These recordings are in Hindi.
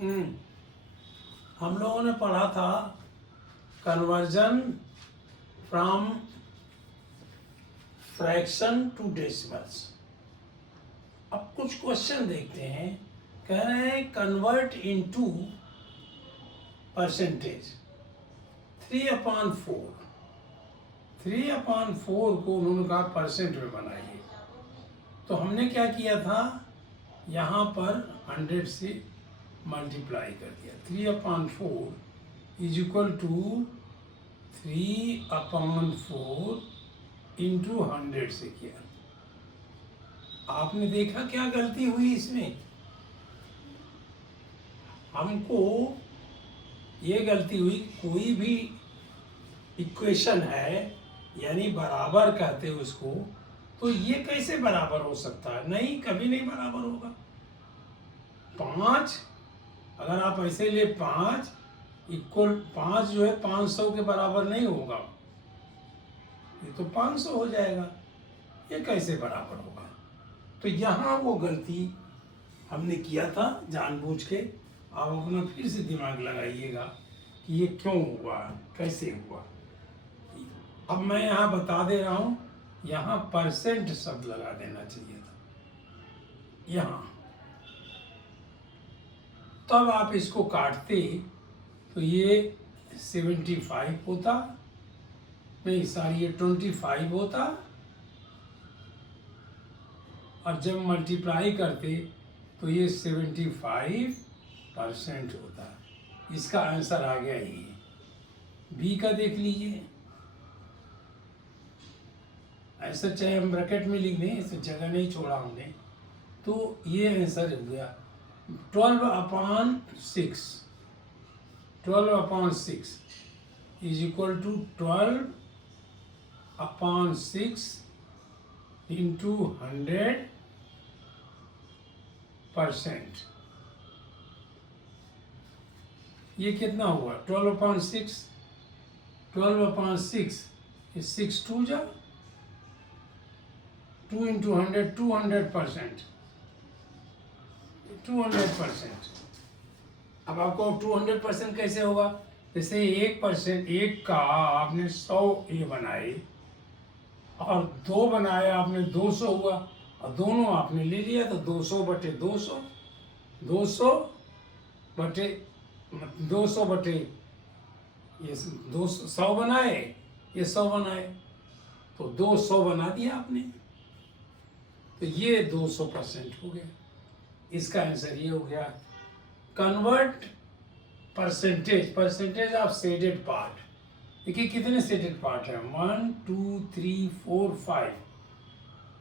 हम्म, हम लोगों ने पढ़ा था conversion from fraction to decimals. अब कुछ क्वेश्चन देखते हैं। कह रहे हैं कन्वर्ट इनटू परसेंटेज 3/4। 3/4 को उन्होंने कहा परसेंट में बनाइए। तो हमने क्या किया था, यहाँ पर 100 से मल्टीप्लाई कर दिया। 3/4 इज इक्वल टू 3/4 इंटू 100 से किया। आपने देखा क्या गलती हुई इसमें? हमको ये गलती हुई, कोई भी इक्वेशन है यानी बराबर कहते हैं उसको, तो ये कैसे बराबर हो सकता है? नहीं, कभी नहीं बराबर होगा। 5 अगर आप ऐसे ले 5 इक्वल 5 जो है 500 के बराबर नहीं होगा, ये तो 500 हो जाएगा। ये कैसे बराबर होगा? तो यहाँ वो गलती हमने किया था जानबूझ के। आप अपना फिर से दिमाग लगाइएगा कि ये क्यों हुआ, कैसे हुआ। अब मैं यहाँ बता दे रहा हूँ, यहाँ परसेंट शब्द लगा देना चाहिए था यहाँ। तब आप इसको काटते तो ये 75 होता, नहीं सॉरी ये 25 होता, और जब मल्टीप्लाई करते तो ये 75% होता। इसका आंसर आ गया ये। बी का देख लीजिए, ऐसा चाहे हम ब्रैकेट में लिख दें, इसे जगह नहीं छोड़ा हमने, तो ये आंसर हो गया 12/6। 12/6 इज इक्वल टू 12/6 इंटू 100%। ये कितना हुआ? 12/6 12/6 is 6 2 जा 2 इंटू 100 200%। 200%। अब आपको 200% कैसे होगा? जैसे 1% एक का आपने 100 ये बनाए और 2 बनाए आपने 200 हुआ, और दोनों आपने ले लिया तो 200/200 200 बटे 200 बटे ये 100 बनाए, ये 100 बनाए, तो 200 बना दिया आपने, तो ये 200% हो गया। इसका आंसर ये हो गया। Convert percentage of shaded part. देखिए कितने शेडेड पार्ट है, 1 2 3 4 5,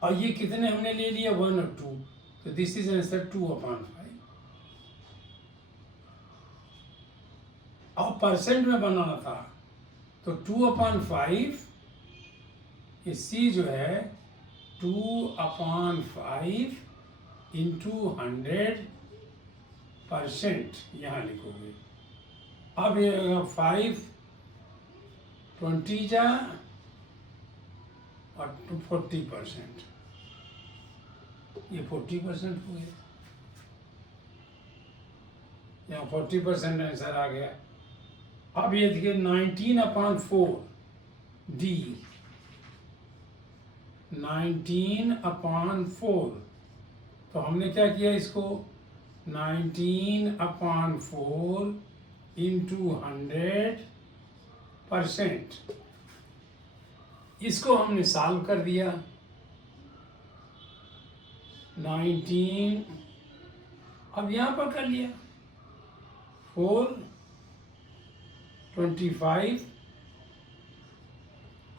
और ये कितने हमने ले लिया 1 और 2, तो दिस इज आंसर 2/5। और परसेंट में बनाना था तो 2/5 ये सी जो है 2/5 इंटू 100% यहाँ लिखोगे। अब ये 5 20 जा और 40%, ये 40% हो गया। यहाँ 40% आंसर आ गया। अब ये देखिए 19/4 डी 19/4, तो हमने क्या किया इसको 19/4 इंटू 100%, इसको हमने सॉल्व कर दिया। 19 अब यहाँ पर कर लिया 4 25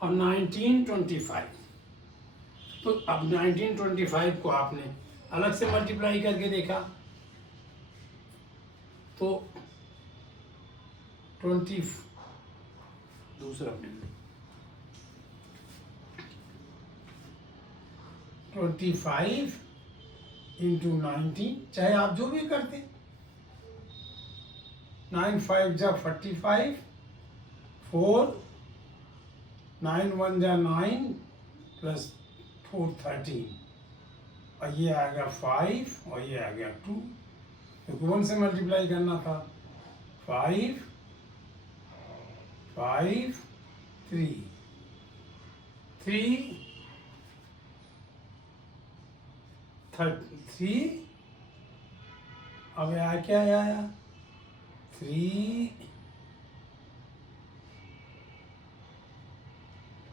और 1925, तो अब 1925 को आपने अलग से मल्टीप्लाई करके देखा तो 20 दूसरा 25 इंटू 19, चाहे आप जो भी करते, 9 5 जा 45, 4 9 1 जा 9 प्लस 4 13, और ये आ गया 5 और ये आ गया 2, क्योंकि 1 से मल्टीप्लाई करना था। 5 5 3 3 3 अब यहाँ क्या आया 3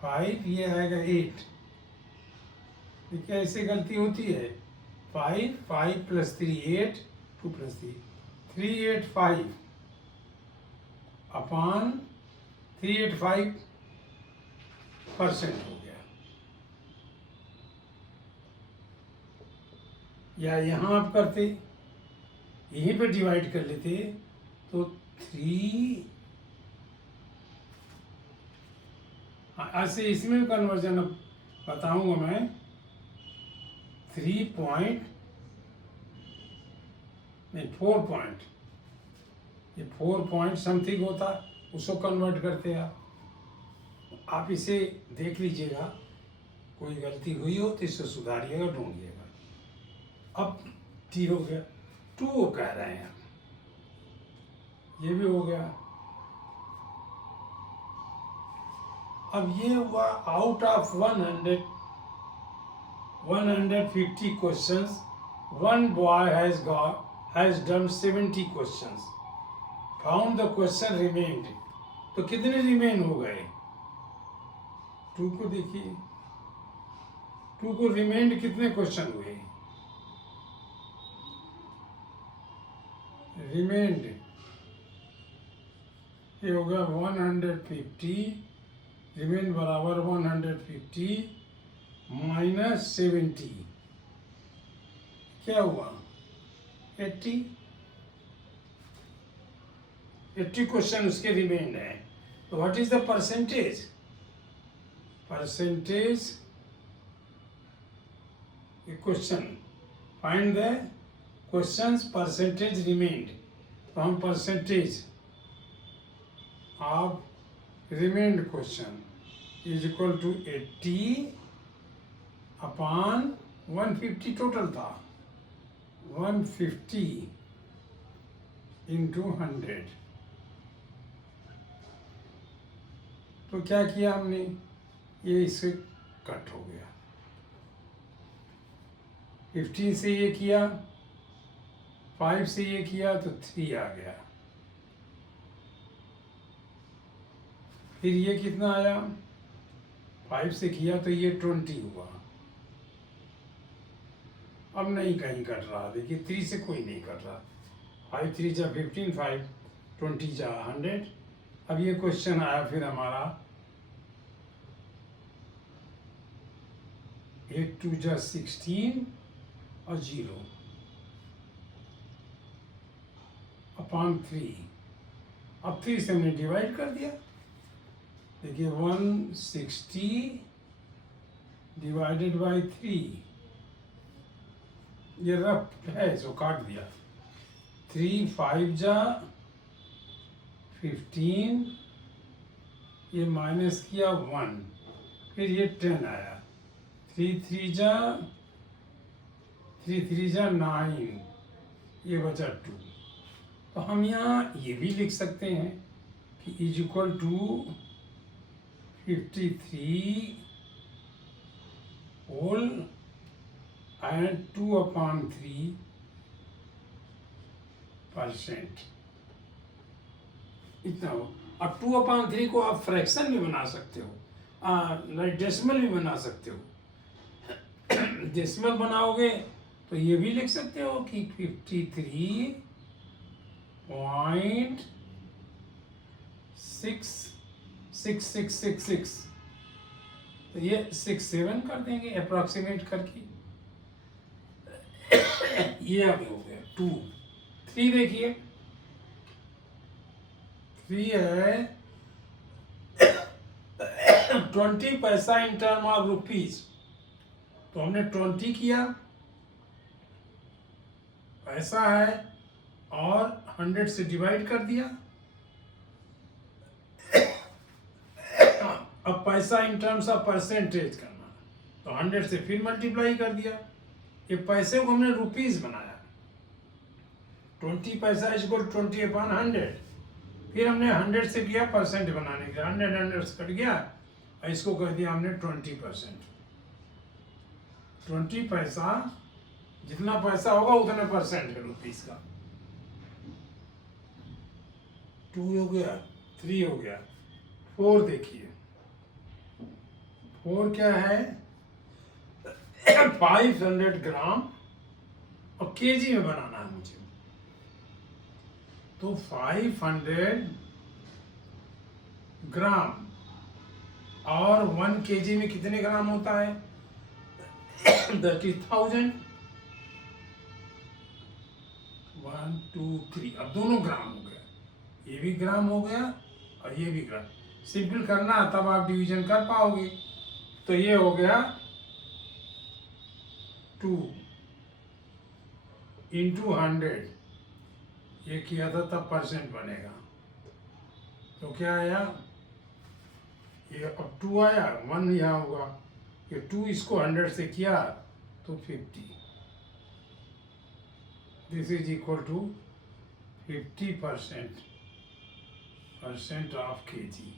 5 ये आएगा 8। क्या ऐसे गलती होती है 5 5 + 3 8 2 + 3 385 अपॉन 385% हो गया। या यहाँ आप करते यहीं पे डिवाइड कर लेते तो 3 ऐसे इसमें भी कन्वर्जन अब बताऊंगा मैं 4 पॉइंट ये 4 पॉइंट समथिंग होता उसको कन्वर्ट करते आप इसे देख लीजिएगा, कोई गलती हुई हो तो इसे सुधारिएगा, ढूंढिएगा। अब टी हो गया 2 कह रहे हैं, ये भी हो गया। अब ये हुआ out of 150 questions one boy has done 70 questions, found the question remained। तो कितने रिमेन हो गए 2 को देखिए 2 को रिमेंड कितने क्वेश्चन हुए रिमेंड ये हो गया 150 रिमेन बराबर 150 माइनस 70 क्या हुआ 80 क्वेश्चन उसके रिमेंड है। तो what is the percentage question find the questions percentage remained. तो हम percentage of remained question is equal to 80 upon 150 total था 150 इंटू 100। तो क्या किया हमने ये इससे कट हो गया 15 से ये किया 5 से ये किया तो 3 आ गया। फिर ये कितना आया 5 से किया तो ये 20 हुआ। अब नहीं कहीं कट रहा, देखिए 3 से कोई नहीं कट रहा। 5 3 जा 15 5 20 जा 100। अब ये क्वेश्चन आया फिर हमारा 8 2 जा 16 और 0 अपॉन 3। अब 3 से हमने डिवाइड कर दिया। देखिए 160 डिवाइडेड बाई 3 ये रफ है इसको काट दिया 3 5 जा 15 ये माइनस किया 1 फिर ये 10 आया 3 3 जा 9 ये बचा 2। तो हम यहाँ ये भी लिख सकते हैं कि is equal to 53 whole and 2/3% इतना हो। अब 2/3 को आप फ्रैक्शन भी बना सकते हो, डेसिमल भी बना सकते हो। डेसिमल बनाओगे तो ये भी लिख सकते हो कि 53.66666। तो ये 6 7 कर देंगे अप्रॉक्सीमेट करके। ये अभी हो गया 2 3 देखिए 3 है 20 पैसा इन टर्म ऑफ रुपीज। तो हमने 20 किया पैसा है और 100 से डिवाइड कर दिया। अब पैसा इन टर्म्स ऑफ परसेंटेज करना तो 100 से फिर मल्टीप्लाई कर दिया। ये पैसे को हमने रुपीज बनाया 20 पैसा इक्वल 20/100। फिर हमने 100 से किया परसेंट बनाने के लिए, 100 से कट गया और इसको कर दिया हमने 20%। 20 पैसा, जितना पैसा होगा उतने परसेंट है रुपीस का। 2 हो गया, 3 हो गया, 4 देखिए, 4 क्या है 500 ग्राम और केजी में बनाना है मुझे। तो 500 ग्राम और 1 केजी में कितने ग्राम होता है 30,000। 1 2 3, अब दोनों ग्राम हो गया, ये भी ग्राम हो गया और ये भी ग्राम। सिंपल करना तब आप डिवीजन कर पाओगे। तो ये हो गया 2 इंटू 100, ये किया था तब परसेंट बनेगा। तो क्या आया, ये अब 2 आया, 1 यहाँ होगा, ये 2 इसको 100 से किया तो 50। This is equal to 50% of kg.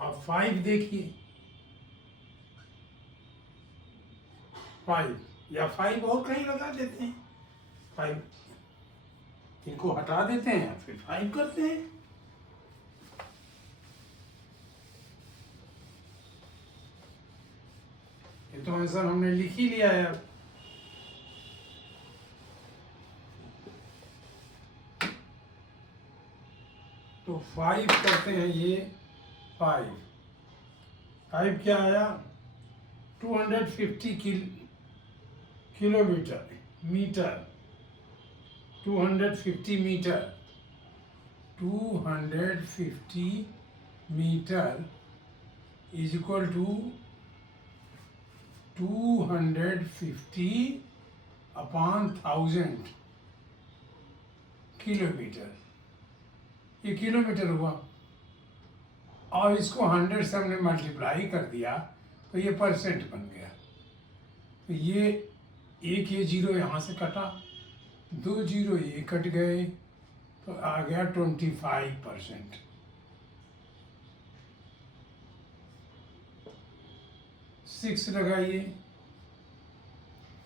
अब 5 देखिए, 5 या 5 और कहीं लगा देते हैं, 5 इनको हटा देते हैं फिर 5 करते हैं। ये तो आंसर हमने लिख ही लिया है। अब तो 5 करते हैं, ये 5 क्या आया 250 kilometre metre, 250 metre, 250 metre is equal to 250/1000 kilometre, ये किलोमीटर हुआ। और इसको 100 से हमने मल्टीप्लाई कर दिया तो ये परसेंट बन गया। तो ये एक ये जीरो यहाँ से कटा, 2 जीरो ये कट गए, तो आ गया 25%। 6 लगाइए,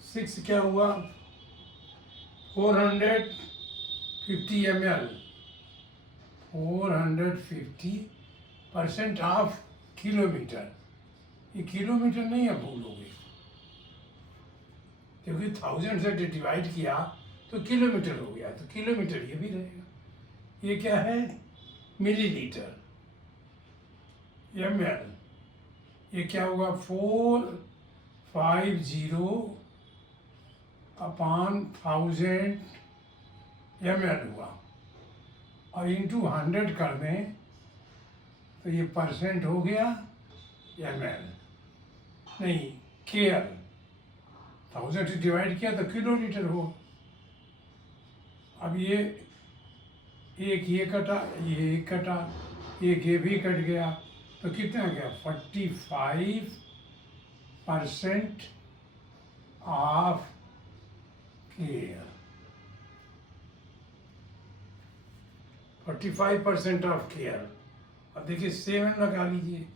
6 क्या हुआ 450 ml, 450% ऑफ किलोमीटर। ये किलोमीटर नहीं है, भूलोगे, क्योंकि 1000 से डिवाइड किया तो किलोमीटर हो गया, तो किलोमीटर ये भी रहेगा। ये क्या है मिलीलीटर, ml, ये क्या होगा 450/1000 ml हुआ, और इंटू 100 कर दें तो ये परसेंट हो गया ml, नहीं KL, 1000 से डिवाइड किया तो किलोलीटर हो। अब ये एक ये कटा, ये एक कटा, एक ये भी कट गया, तो कितना गया 45% ऑफ KL, 45% ऑफ KL। अब देखिए 7 लगा लीजिए,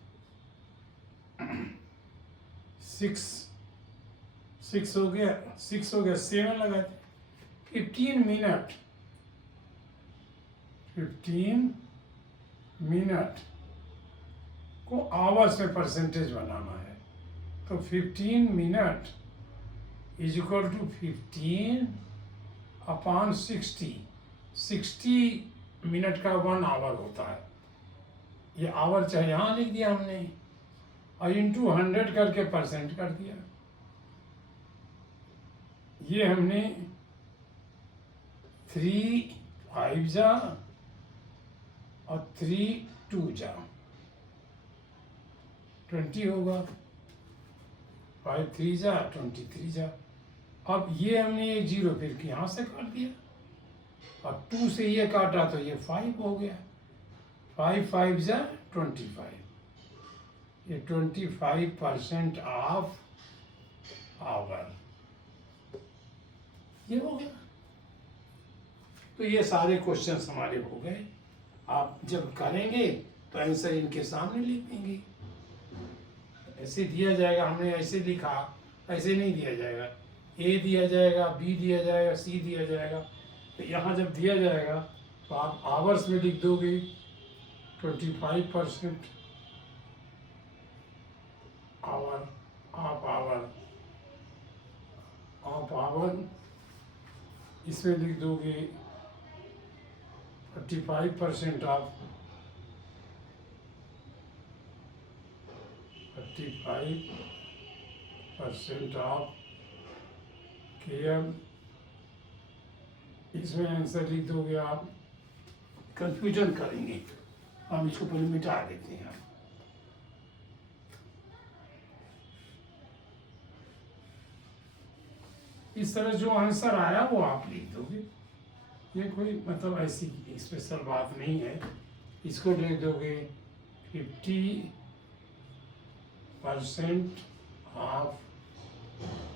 6 हो गया, 7 लगा दिए, 15 मिनट को आवर्स में परसेंटेज बनाना है। तो 15 minute is equal to 15/60, 60 minute का 1 आवर होता है। ये आवर चाहे यहाँ लिख दिया हमने, और इंटू 100 करके परसेंट कर दिया। ये हमने 3 5 जा और 3 2 जा 20 होगा, 5 3 जा 23 जा। अब ये हमने एक जीरो फिर यहाँ से काट दिया, और 2 से ये काटा तो ये 5 हो गया, 5 5 जा 25, ये 25% ऑफ ये हो गया। तो ये सारे क्वेश्चंस हमारे हो गए। आप जब करेंगे तो आंसर इनके सामने लिख देंगे। ऐसे दिया जाएगा, हमने ऐसे लिखा, ऐसे नहीं दिया जाएगा। ए दिया जाएगा, बी दिया जाएगा, सी दिया जाएगा। तो यहाँ जब दिया जाएगा तो आप आवर्स में लिख दोगे 25% आवर ऑफ आवर, इसमें लिख दोगे 35% ऑफ 35% ऑफ केएम, इसमें आंसर लिख दोगे आप। कंफ्यूजन करेंगे, हम इसको पहले मिटा देते हैं। इस तरह जो आंसर आया वो आप लिख दोगे। ये कोई मतलब ऐसी स्पेशल बात नहीं है। इसको लिख दोगे 50% ऑफ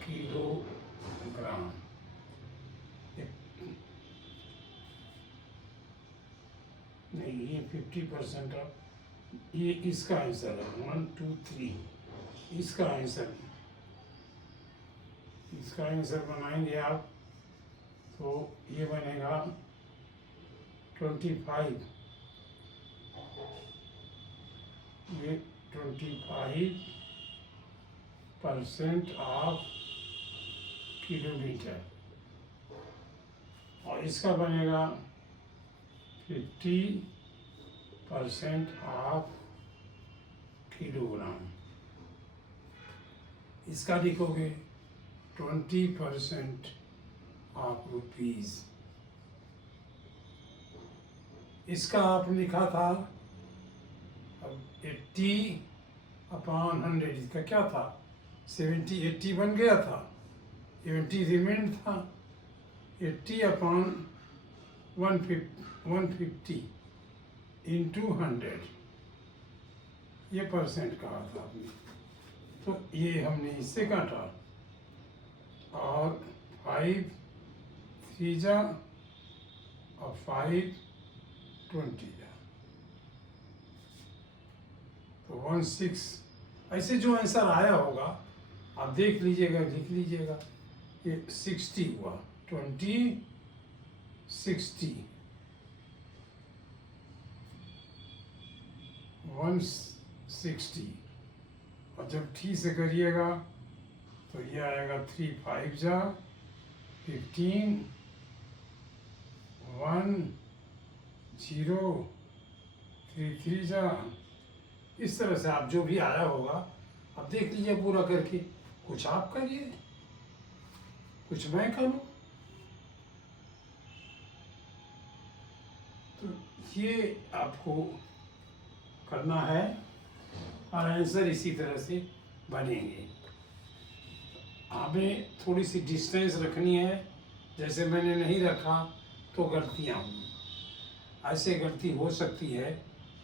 किलोग्राम। नहीं, ये 50% ऑफ, ये इसका आंसर है 1 2 3। इसका आंसर बनाएंगे आप तो ये बनेगा 25। ये 25% ऑफ किलोमीटर, और इसका बनेगा 50% ऑफ किलोग्राम। इसका लिखोगे 20% ऑफ रुपीज। इसका आप लिखा था अब 80/100, इसका क्या था 70, 80 बन गया था, 70 रिमेंड था। 80/150 इंटू 100, ये परसेंट कहा था आपने, तो ये हमने इससे काटा, और 5 3 जा और 5 20 जा, तो 16। ऐसे जो आंसर आया होगा आप देख लीजिएगा, लिख लीजिएगा। ये 60 हुआ, 20 60 160। और जब ठीक से करिएगा तो ये आएगा 3 5 जा 15 1 0 3 3 जा। इस तरह से आप जो भी आया होगा आप देख लीजिए पूरा करके। कुछ आप करिए, कुछ मैं करूं, तो ये आपको करना है और आंसर इसी तरह से बनेंगे। हमें थोड़ी सी डिस्टेंस रखनी है, जैसे मैंने नहीं रखा तो गलतियाँ हुई। ऐसे गलती हो सकती है,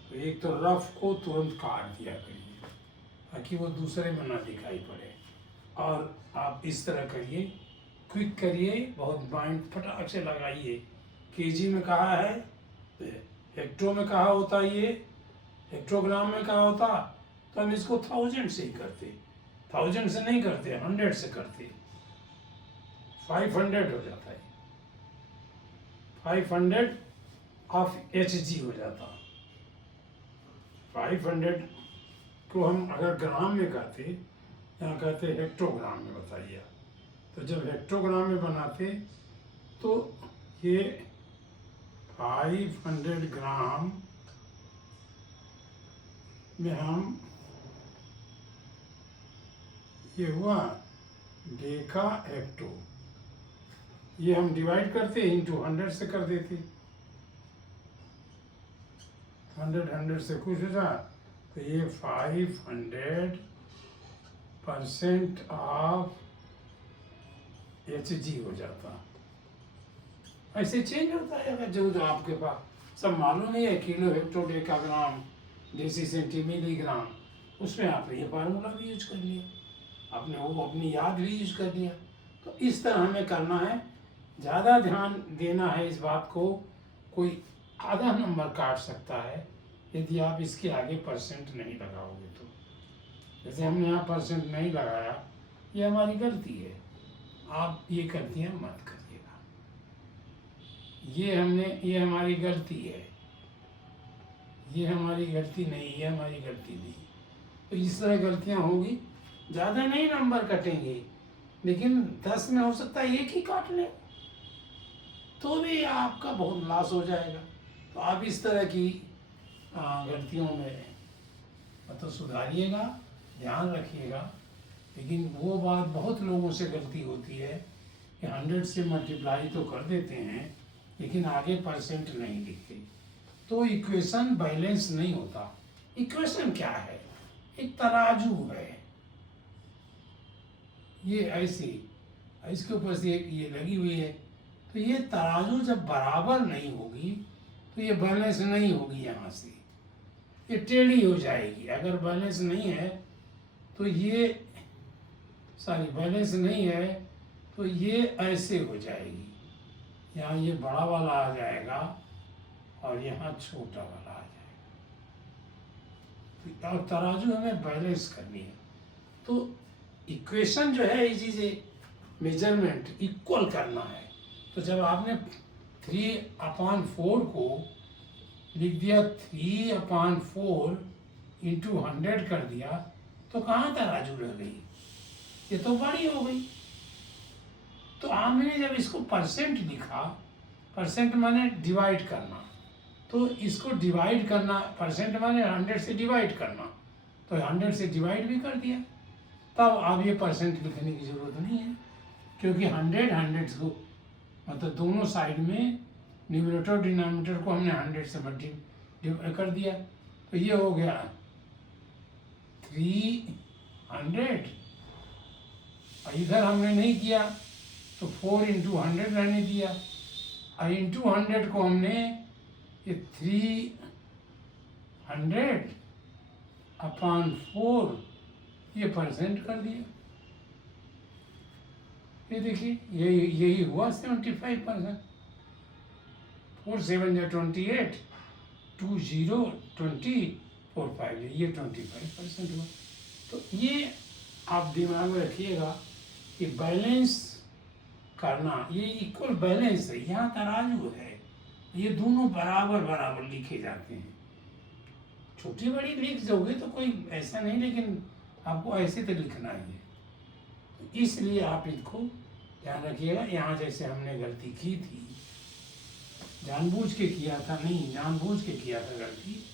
तो एक तो रफ को तुरंत काट दिया करिए ताकि वो दूसरे में ना दिखाई पड़े। और आप इस तरह करिए, क्विक करिए, बहुत माइंड फटाक से लगाइए। केजी में कहा है, हेक्टो में कहा होता, ये हेक्टोग्राम में कहा होता, तो हम इसको 1000 से ही करते, 1000 से नहीं करते, 100 से करते। 500 हो जाता है, 500 ऑफ HG हो जाता। 500 को हम अगर ग्राम में कहते, यहाँ कहते हेक्टोग्राम में, बताइए। तो जब हेक्टोग्राम में बनाते तो ये 500 ग्राम में हम, ये हुआ डेका हेक्टो, ये हम डिवाइड करते इंटू 100 से कर देते। 100 से कुछ हो जाए तो ये 500% ऑफ HG हो जाता। ऐसे चेंज होता है। अगर जो आपके पास सब मालूम ही है, किलो हेक्टो डेका ग्राम डेसी सेंटी मिलीग्राम, उसमें आपने ये फार्मूला भी यूज कर लिया, आपने वो अपनी याद भी यूज कर लिया। तो इस तरह हमें करना है ज़्यादा ध्यान देना है इस बात को, कोई आधा नंबर काट सकता है यदि आप इसके आगे परसेंट नहीं लगाओगे तो। जैसे हमने यहाँ परसेंट नहीं लगाया, ये हमारी गलती है, आप ये गलतियाँ मत करिएगा। ये हमारी गलती है, ये हमारी गलती नहीं, ये हमारी गलती नहीं। तो इस तरह गलतियाँ होगी, ज़्यादा नहीं नंबर कटेंगे, लेकिन 10 में हो सकता है एक ही काट लें, तो भी आपका बहुत लॉस हो जाएगा। तो आप इस तरह की गलतियों में मतलब सुधारिएगा, ध्यान रखिएगा। लेकिन वो बात बहुत लोगों से गलती होती है कि 100 से मल्टीप्लाई तो कर देते हैं लेकिन आगे परसेंट नहीं लिखते, तो इक्वेशन बैलेंस नहीं होता। इक्वेशन क्या है? एक तराजू है, ये ऐसी, इसके ऊपर से एक ये लगी हुई है, तो ये तराजू जब बराबर नहीं होगी तो ये बैलेंस नहीं होगी, यहाँ से ये टेढ़ी हो जाएगी। अगर बैलेंस नहीं है तो ये बैलेंस नहीं है तो ये ऐसे हो जाएगी, यहाँ ये बड़ा वाला आ जाएगा और यहाँ छोटा वाला आ जाएगा। और तराजू हमें बैलेंस करनी है, तो इक्वेशन जो है इसे मेजरमेंट इक्वल करना है। तो जब आपने 3/4 को लिख दिया, 3/4 इंटू 100 कर दिया, तो कहाँ तराजू रह गई? ये तो बड़ी हो गई। तो हमने जब इसको परसेंट लिखा, परसेंट माने डिवाइड करना, तो इसको डिवाइड करना, परसेंट माने 100 से डिवाइड करना, तो 100 से डिवाइड भी कर दिया। तब अब ये परसेंट लिखने की ज़रूरत नहीं है, क्योंकि 100 को मतलब दोनों साइड में न्यूमरेटर डिनोमिनेटर को हमने 100 से मल्टीप्लाई कर दिया, तो ये हो गया 300। और इधर हमने नहीं किया तो 4 इंटू 100 रहने दिया, और इंटू 100 को हमने ये 300/4 ये परसेंट कर दिया। ये देखिए, यही हुआ 75%। 4 7 28, 2 0 20 4 5, ये 25% हुआ। तो ये आप दिमाग में रखिएगा कि बैलेंस करना, ये इक्वल बैलेंस है, यहाँ तराजू है, ये दोनों बराबर बराबर लिखे जाते हैं। छोटी बड़ी लिख दोगे तो कोई ऐसा नहीं, लेकिन आपको ऐसे तो लिखना ही है। तो इसलिए आप इसको ध्यान रखिएगा। यहाँ जैसे हमने गलती की थी, जानबूझ के किया था, नहीं जानबूझ के किया था गलती,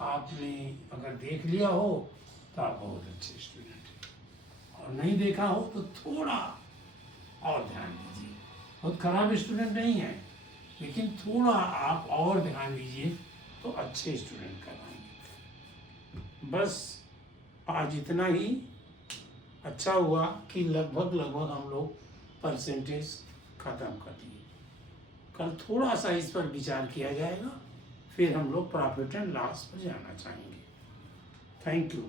आपने अगर देख लिया हो तो आप बहुत अच्छे स्टूडेंट हैं, और नहीं देखा हो तो थोड़ा और ध्यान दीजिए। बहुत खराब स्टूडेंट नहीं है, लेकिन थोड़ा आप और ध्यान दीजिए तो अच्छे स्टूडेंट कराएंगे। बस आज इतना ही। अच्छा हुआ कि लगभग हम लोग परसेंटेज ख़त्म कर दिए। कल थोड़ा सा इस पर विचार किया जाएगा, फिर हम लोग प्रॉफिट एंड लॉस पर जाना चाहेंगे। Thank you.